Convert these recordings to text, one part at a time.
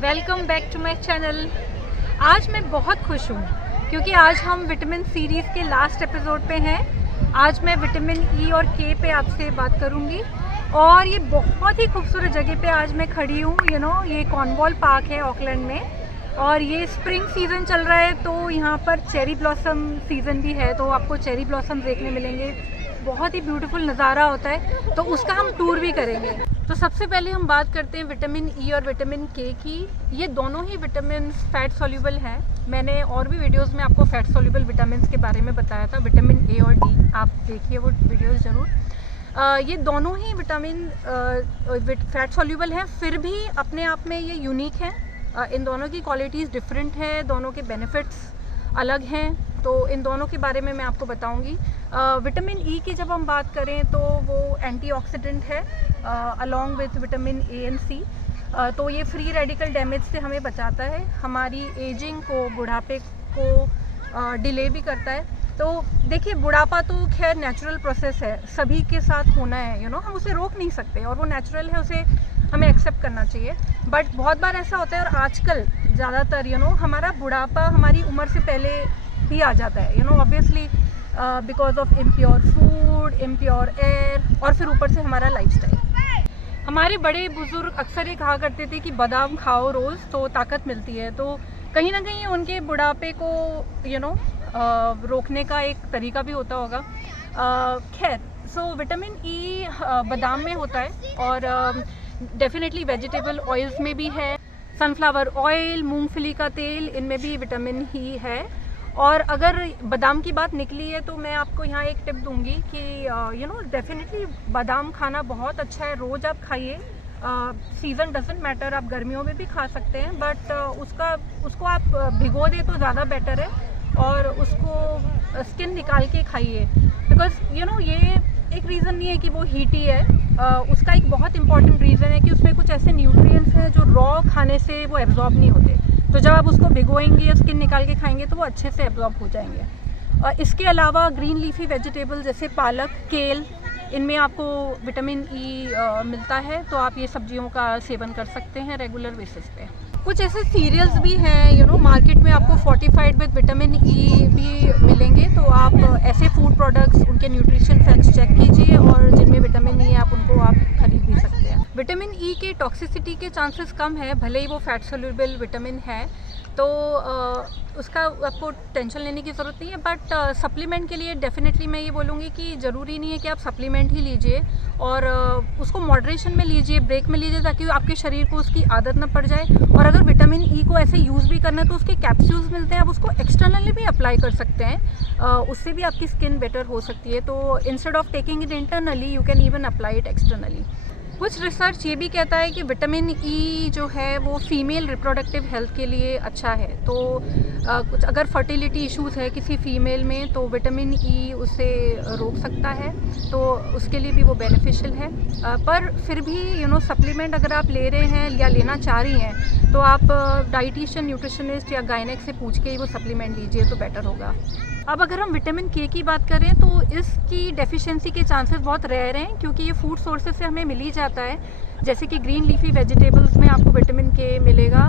Welcome back to my channel. आज मैं बहुत खुश हूँ क्योंकि आज हम विटामिन सीरीज़ के लास्ट एपिसोड पे हैं। आज मैं विटामिन ई और के पे आपसे बात करूँगी और ये बहुत ही खूबसूरत जगह पे आज मैं खड़ी हूँ। ये कॉर्नवॉल पार्क है ऑकलैंड में और ये स्प्रिंग सीज़न चल रहा है, तो यहाँ पर चेरी ब्लॉसम सीज़न भी है, तो आपको चेरी ब्लॉसम देखने मिलेंगे। बहुत ही ब्यूटीफुल नज़ारा होता है, तो उसका हम टूर भी करेंगे। तो सबसे पहले हम बात करते हैं विटामिन ई और विटामिन के की। ये दोनों ही विटामिन फैट सॉल्युबल हैं। मैंने और भी वीडियोस में आपको फैट सॉल्युबल विटामिन के बारे में बताया था, विटामिन ए और डी, आप देखिए वो वीडियोस ज़रूर। ये दोनों ही विटामिन फैट सॉल्युबल हैं, फिर भी अपने आप में ये यूनिक हैं। इन दोनों की क्वालिटीज़ डिफरेंट हैं, दोनों के बेनिफिट्स अलग हैं, तो इन दोनों के बारे में मैं आपको बताऊंगी। विटामिन ई की जब हम बात करें तो वो एंटीऑक्सीडेंट है along with vitamin A and C. तो ये फ्री रेडिकल डैमेज से हमें बचाता है, हमारी एजिंग को, बुढ़ापे को डिले भी करता है। तो देखिए, बुढ़ापा तो खैर नेचुरल प्रोसेस है, सभी के साथ होना है, हम उसे रोक नहीं सकते और वो नेचुरल है, उसे हमें एक्सेप्ट करना चाहिए। बट बहुत बार ऐसा होता है और आजकल ज़्यादातर हमारा बुढ़ापा हमारी उम्र से पहले भी आ जाता है, obviously because of impure food, impure air और फिर ऊपर से हमारा लाइफस्टाइल। हमारे बड़े बुजुर्ग अक्सर ये कहा करते थे कि बादाम खाओ रोज़ तो ताकत मिलती है, तो कहीं ना कहीं उनके बुढ़ापे को रोकने का एक तरीका भी होता होगा। खैर, सो विटामिन ई बादाम में होता है और डेफिनेटली वेजिटेबल ऑयल्स में भी है। सनफ्लावर ऑयल, मूंगफली का तेल, इनमें भी विटामिन ई है। और अगर बादाम की बात निकली है तो मैं आपको यहाँ एक टिप दूंगी कि डेफिनेटली बादाम खाना बहुत अच्छा है, रोज़ आप खाइए। सीज़न डजेंट मैटर, आप गर्मियों में भी खा सकते हैं, बट उसको आप भिगो दें तो ज़्यादा बेटर है और उसको स्किन निकाल के खाइए, बिकॉज ये एक रीज़न नहीं है कि वो हीटी है। उसका एक बहुत इंपॉर्टेंट रीज़न है कि उसमें कुछ ऐसे न्यूट्रिएंट्स हैं जो रॉ खाने से वो एब्जॉर्ब नहीं होते, तो जब आप उसको भिगोएंगे या स्किन निकाल के खाएंगे तो वो अच्छे से एब्जॉर्ब हो जाएंगे। और इसके अलावा ग्रीन लीफी वेजिटेबल जैसे पालक, केल, इनमें आपको विटामिन ई मिलता है, तो आप ये सब्जियों का सेवन कर सकते हैं रेगुलर बेसिस पे। कुछ ऐसे सीरियल्स भी हैं मार्केट में आपको फोर्टिफाइड विद विटामिन ई भी मिलेंगे, तो आप ऐसे फूड प्रोडक्ट्स, उनके न्यूट्रिशन फैक्ट्स चेक कीजिए और जिनमें विटामिन ई है आप उनको खरीद भी सकते हैं। विटामिन ई के टॉक्सिसिटी के चांसेस कम है, भले ही वो फैट सोल्यूबल विटामिन है, तो उसका आपको टेंशन लेने की ज़रूरत नहीं है। बट सप्लीमेंट के लिए डेफिनेटली मैं ये बोलूँगी कि ज़रूरी नहीं है कि आप सप्लीमेंट ही लीजिए, और उसको मॉडरेशन में लीजिए, ब्रेक में लीजिए, ताकि आपके शरीर को उसकी आदत ना पड़ जाए। और अगर विटामिन ई को ऐसे यूज़ भी करना है तो उसके कैप्सूल्स मिलते हैं, आप उसको एक्सटर्नली भी अप्लाई कर सकते हैं, उससे भी आपकी स्किन बेटर हो सकती है। तो instead of taking it internally, you can even apply it externally. कुछ रिसर्च ये भी कहता है कि विटामिन ई जो है वो फीमेल रिप्रोडक्टिव हेल्थ के लिए अच्छा है, तो कुछ अगर फर्टिलिटी इश्यूज़ है किसी फीमेल में तो विटामिन ई उसे रोक सकता है, तो उसके लिए भी वो बेनिफिशियल है। पर फिर भी सप्लीमेंट अगर आप ले रहे हैं या लेना चाह रही हैं तो आप डाइटिशियन, न्यूट्रिशनिस्ट या गायनेक से पूछ के ही वो सप्लीमेंट लीजिए तो बेटर होगा। अब अगर हम विटामिन के की बात करें तो इसकी डेफिशिएंसी के चांसेस बहुत रेयर हैं, क्योंकि ये फूड सोर्सेज से हमें मिल ही जाता है। जैसे कि ग्रीन लीफी वेजिटेबल्स में आपको विटामिन के मिलेगा,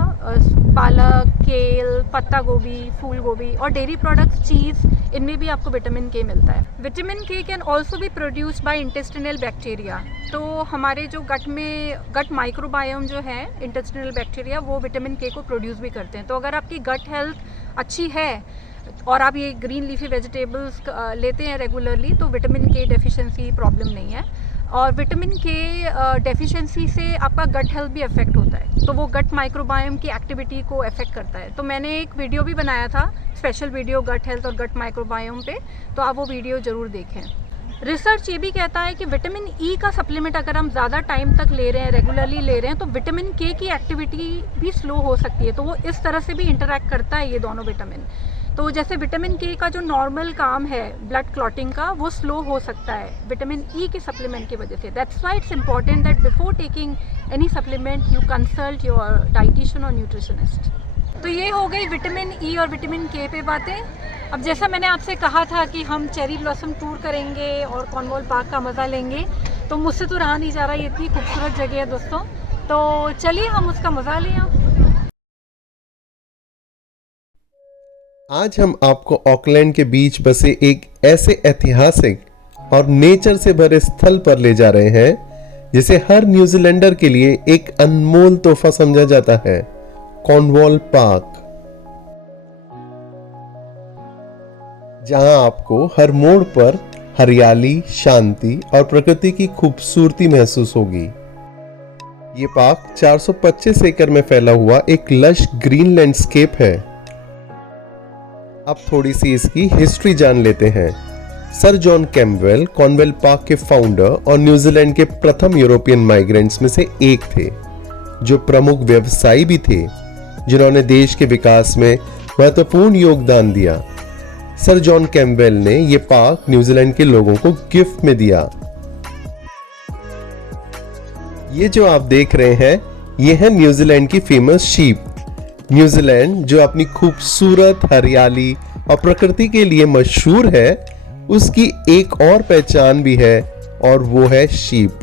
पालक, केल, पत्ता गोभी, फूल गोभी, और डेयरी प्रोडक्ट्स, चीज़, इनमें भी आपको विटामिन के मिलता है। विटामिन के can also be produced by intestinal bacteria, तो हमारे जो गट माइक्रोबायोम जो है, इंटेस्टिनल बैक्टीरिया, वो विटामिन के को प्रोड्यूस भी करते हैं। तो अगर आपकी गट हेल्थ अच्छी है और आप ये ग्रीन लीफी वेजिटेबल्स लेते हैं रेगुलरली, तो विटामिन के डेफिशिएंसी प्रॉब्लम नहीं है। और विटामिन के डेफिशिएंसी से आपका गट हेल्थ भी अफेक्ट होता है, तो वो गट माइक्रोबायोम की एक्टिविटी को अफेक्ट करता है। तो मैंने एक वीडियो भी बनाया था, स्पेशल वीडियो गट हेल्थ और गट माइक्रोबायोम पे, तो आप वो वीडियो ज़रूर देखें। रिसर्च ये भी कहता है कि विटामिन ई का सप्लीमेंट अगर हम ज़्यादा टाइम तक ले रहे हैं, रेगुलरली ले रहे हैं, तो विटामिन के की एक्टिविटी भी स्लो हो सकती है, तो वो इस तरह से भी इंटरैक्ट करता है ये दोनों विटामिन। तो जैसे विटामिन के का जो नॉर्मल काम है ब्लड क्लॉटिंग का, वो स्लो हो सकता है विटामिन ई के सप्लीमेंट की वजह से। That's why it's important that before taking any supplement you consult your dietitian और न्यूट्रिशनिस्ट। तो ये हो गई विटामिन ई और विटामिन के पे बातें। अब जैसा मैंने आपसे कहा था कि हम चेरी ब्लॉसम टूर करेंगे और कॉर्नवॉल पार्क का मज़ा लेंगे, तो मुझसे तो रहा नहीं जा रहा, ये इतनी खूबसूरत जगह है दोस्तों, तो चलिए हम उसका मज़ा लें। आज हम आपको ऑकलैंड के बीच बसे एक ऐसे ऐतिहासिक और नेचर से भरे स्थल पर ले जा रहे हैं जिसे हर न्यूजीलैंडर के लिए एक अनमोल तोहफा समझा जाता है, कॉर्नवॉल पार्क। जहां आपको हर मोड़ पर हरियाली, शांति और प्रकृति की खूबसूरती महसूस होगी। ये पार्क 425 एकड़ में फैला हुआ एक लश ग्रीन लैंडस्केप है। अब थोड़ी सी इसकी हिस्ट्री जान लेते हैं। Sir John Campbell Cornwall park के फाउंडर और न्यूजीलैंड के प्रथम यूरोपियन माइग्रेंट्स में से एक थे, जो प्रमुख व्यवसायी भी थे, जिन्होंने देश के विकास में महत्वपूर्ण योगदान दिया। सर जॉन कैम्पबेल ने यह पार्क न्यूजीलैंड के लोगों को गिफ्ट में दिया। ये जो आप देख रहे हैं, ये है न्यूजीलैंड की फेमस शीप। न्यूजीलैंड जो अपनी खूबसूरत हरियाली और प्रकृति के लिए मशहूर है, उसकी एक और पहचान भी है और वो है शीप।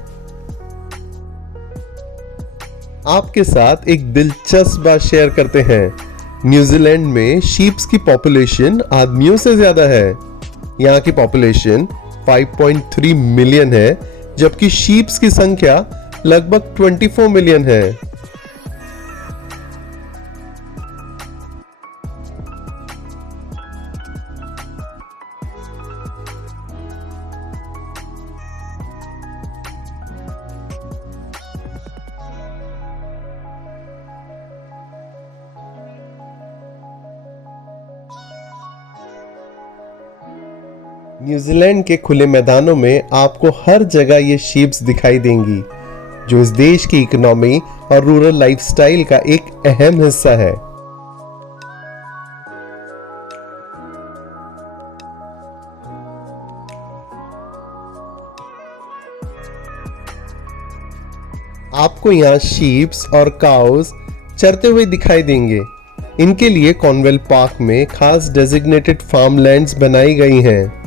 आपके साथ एक दिलचस्प बात शेयर करते हैं। न्यूजीलैंड में शीप्स की पॉपुलेशन आदमियों से ज्यादा है। यहाँ की पॉपुलेशन 5.3 मिलियन है, जबकि शीप्स की संख्या लगभग 24 मिलियन है। न्यूजीलैंड के खुले मैदानों में आपको हर जगह ये शीप्स दिखाई देंगी, जो इस देश की इकोनॉमी और रूरल लाइफस्टाइल का एक अहम हिस्सा है। आपको यहाँ शीप्स और काउस चरते हुए दिखाई देंगे। इनके लिए कॉर्नवॉल पार्क में खास डेजिग्नेटेड फार्मलैंड्स बनाई गई हैं।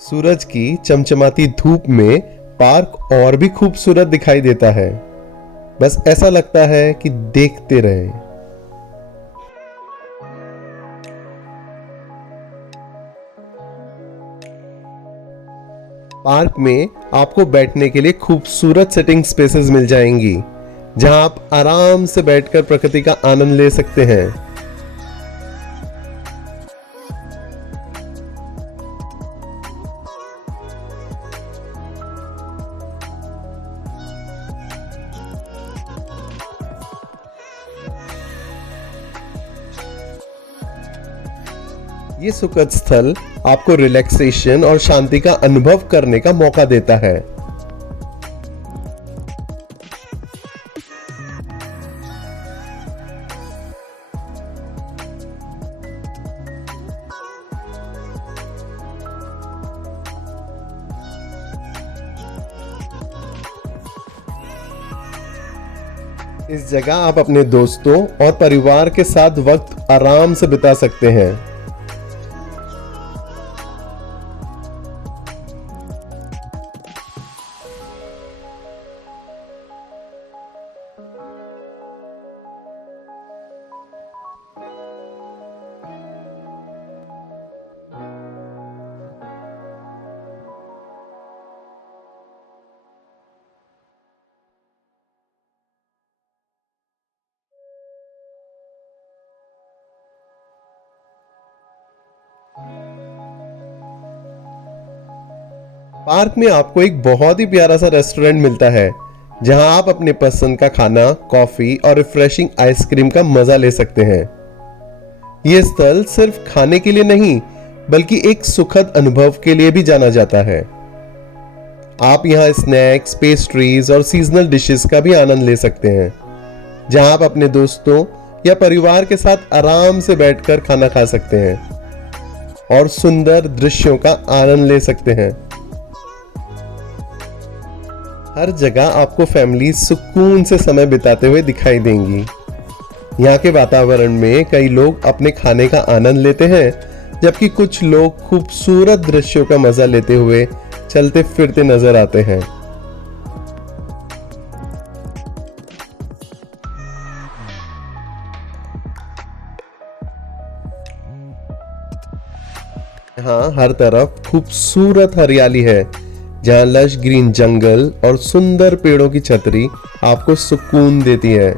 सूरज की चमचमाती धूप में पार्क और भी खूबसूरत दिखाई देता है। बस ऐसा लगता है कि देखते रहे। पार्क में आपको बैठने के लिए खूबसूरत सिटिंग स्पेसेस मिल जाएंगी, जहां आप आराम से बैठकर प्रकृति का आनंद ले सकते हैं। ये सुखद स्थल आपको रिलैक्सेशन और शांति का अनुभव करने का मौका देता है। इस जगह आप अपने दोस्तों और परिवार के साथ वक्त आराम से बिता सकते हैं। पार्क में आपको एक बहुत ही प्यारा सा रेस्टोरेंट मिलता है, जहां आप अपने पसंद का खाना, कॉफी और रिफ्रेशिंग आइसक्रीम का मजा ले सकते हैं। यह स्थल सिर्फ खाने के लिए नहीं, बल्कि एक सुखद अनुभव के लिए भी जाना जाता है। आप यहां स्नैक्स, पेस्ट्रीज और सीजनल डिशेस का भी आनंद ले सकते हैं, जहां आप अपने दोस्तों या परिवार के साथ आराम से बैठकर खाना खा सकते हैं और सुंदर दृश्यों का आनंद ले सकते हैं। हर जगह आपको फैमिली सुकून से समय बिताते हुए दिखाई देंगी। यहाँ के वातावरण में कई लोग अपने खाने का आनंद लेते हैं, जबकि कुछ लोग खूबसूरत दृश्यों का मजा लेते हुए चलते फिरते नजर आते हैं। यहाँ हर तरफ खूबसूरत हरियाली है, जहाँ लश ग्रीन जंगल और सुंदर पेड़ों की छतरी आपको सुकून देती है।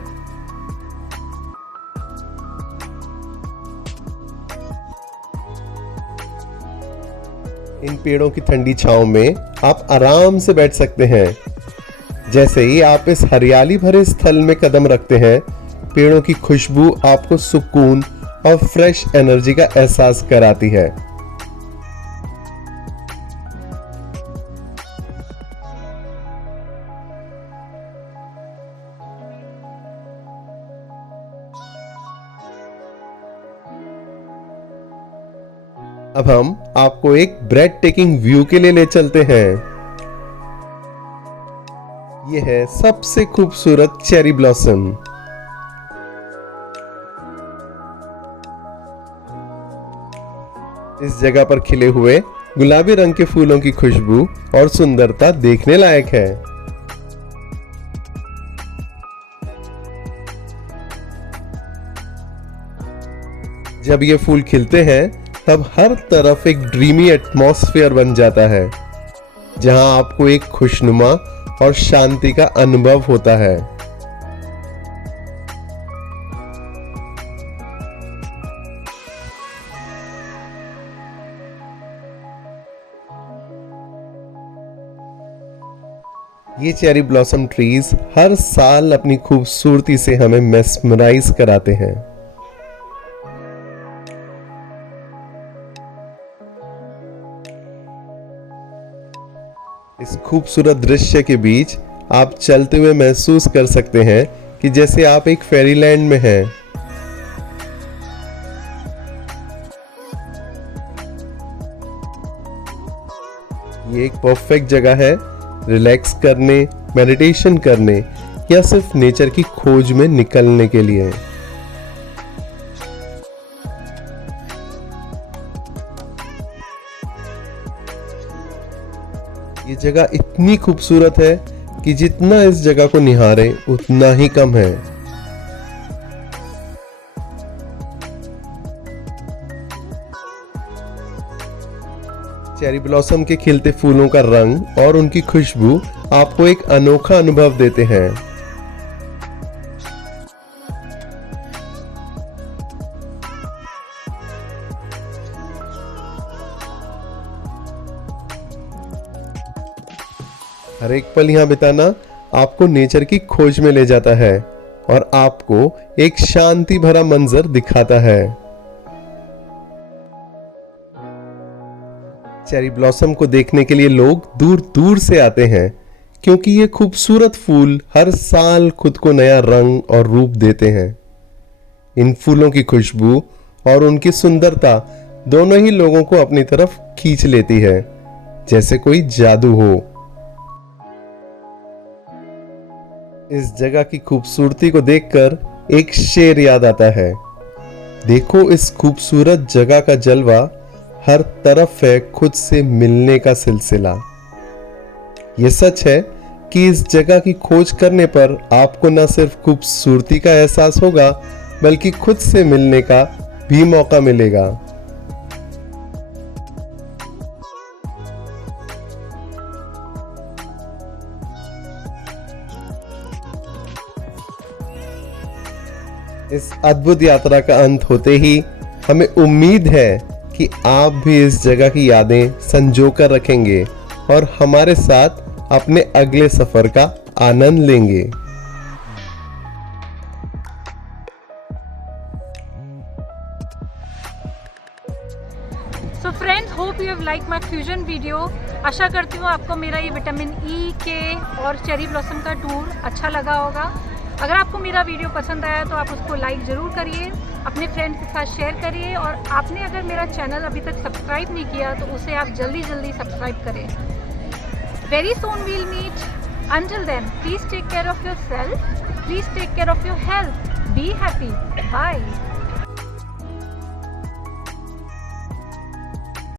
इन पेड़ों की ठंडी छांव में आप आराम से बैठ सकते हैं। जैसे ही आप इस हरियाली भरे स्थल में कदम रखते हैं, पेड़ों की खुशबू आपको सुकून और फ्रेश एनर्जी का एहसास कराती है। अब हम आपको एक ब्रेड टेकिंग व्यू के लिए ले चलते हैं। यह है सबसे खूबसूरत चेरी ब्लॉसम। इस जगह पर खिले हुए गुलाबी रंग के फूलों की खुशबू और सुंदरता देखने लायक है। जब ये फूल खिलते हैं तब हर तरफ एक ड्रीमी एटमॉस्फेयर बन जाता है, जहां आपको एक खुशनुमा और शांति का अनुभव होता है। ये चेरी ब्लॉसम ट्रीज हर साल अपनी खूबसूरती से हमें मेस्मराइज कराते हैं। इस खूबसूरत दृश्य के बीच आप चलते हुए महसूस कर सकते हैं कि जैसे आप एक फेरीलैंड में हैं। ये एक परफेक्ट जगह है रिलैक्स करने, मेडिटेशन करने या सिर्फ नेचर की खोज में निकलने के लिए। ये जगह इतनी खूबसूरत है कि जितना इस जगह को निहारे उतना ही कम है। चेरी ब्लॉसम के खिलते फूलों का रंग और उनकी खुशबू आपको एक अनोखा अनुभव देते हैं। हर एक पल यहाँ बिताना आपको नेचर की खोज में ले जाता है और आपको एक शांति भरा मंजर दिखाता है। चेरी ब्लॉसम को देखने के लिए लोग दूर दूर से आते हैं, क्योंकि ये खूबसूरत फूल हर साल खुद को नया रंग और रूप देते हैं। इन फूलों की खुशबू और उनकी सुंदरता दोनों ही लोगों को अपनी तरफ खींच लेती है, जैसे कोई जादू हो। इस जगह की खूबसूरती को देखकर एक शेर याद आता है, देखो इस खूबसूरत जगह का जलवा, हर तरफ है खुद से मिलने का सिलसिला। यह सच है कि इस जगह की खोज करने पर आपको न सिर्फ खूबसूरती का एहसास होगा, बल्कि खुद से मिलने का भी मौका मिलेगा। इस अद्भुत यात्रा का अंत होते ही हमें उम्मीद है कि आप भी इस जगह की यादें संजो कर रखेंगे और हमारे साथ अपने अगले सफर का आनंद लेंगे। So friends, hope you have like my fusion video. आशा करती हूँ आपको मेरा ये विटामिन ई के और चेरी ब्लॉसम का टूर अच्छा लगा होगा। अगर आपको मेरा वीडियो पसंद आया तो आप उसको लाइक ज़रूर करिए, अपने फ्रेंड्स के साथ शेयर करिए, और आपने अगर मेरा चैनल अभी तक सब्सक्राइब नहीं किया तो उसे आप जल्दी सब्सक्राइब करें। Very soon we'll meet. Until then, please take care of yourself, please take care of your health. Be happy. Bye.